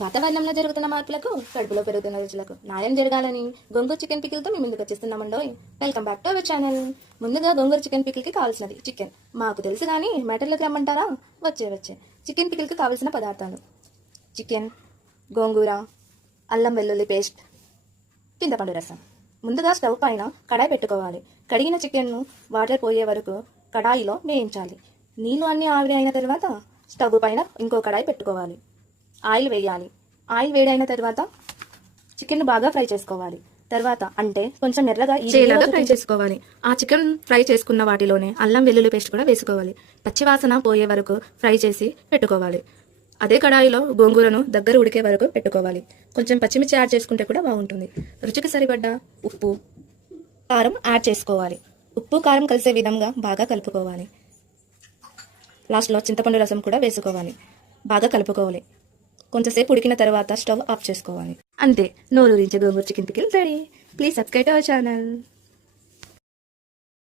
వాతావరణంలో జరుగుతున్న మార్పులకు కడుపులో పెరుగుతున్న రుచులకు న్యాయం జరగాలని గోంగూర చికెన్ పికిల్తో మీ ముందుకు వచ్చేస్తున్నామండోయ్. Welcome back to our channel. ముందుగా గోంగూర చికెన్ పికిల్కి కావాల్సినది చికెన్. మాకు తెలుసు కానీ మ్యాటర్లోకి రమ్మంటారా? వచ్చే చికెన్ పికిల్కి కావాల్సిన పదార్థాలు: చికెన్, గోంగూర, అల్లం వెల్లుల్లి పేస్ట్, చింతపండు రసం. ముందుగా స్టవ్ పైన కడాయి పెట్టుకోవాలి. కడిగిన చికెన్ను వాటర్ పోయే వరకు కడాయిలో వేయించాలి. నీళ్ళు అన్నీ ఆవిరి అయిన తర్వాత స్టవ్ పైన ఇంకో కడాయి పెట్టుకోవాలి. ఆయిల్ వేయాలి. ఆయిల్ వేడైన తర్వాత చికెన్ బాగా ఫ్రై చేసుకోవాలి. తర్వాత అంటే కొంచెం నెర్రగా ఇలాగా ఫ్రై చేసుకోవాలి. ఆ చికెన్ ఫ్రై చేసుకున్న వాటిలోనే అల్లం వెల్లుల్లి పేస్ట్ కూడా వేసుకోవాలి. పచ్చివాసన పోయే వరకు ఫ్రై చేసి పెట్టుకోవాలి. అదే కడాయిలో గోంగూరను దగ్గర ఉడికే వరకు పెట్టుకోవాలి. కొంచెం పచ్చిమిర్చి యాడ్ చేసుకుంటే కూడా బాగుంటుంది. రుచికి సరిపడ్డ ఉప్పు, కారం యాడ్ చేసుకోవాలి. ఉప్పు కారం కలిసే విధంగా బాగా కలుపుకోవాలి. లాస్ట్లో చింతపండు రసం కూడా వేసుకోవాలి. బాగా కలుపుకోవాలి. కొంచెంసేపు ఉడికిన తర్వాత స్టవ్ ఆఫ్ చేసుకోవాలి. అంతే, నోరూరించే gongura chicken pickle ready. Please subscribe our channel.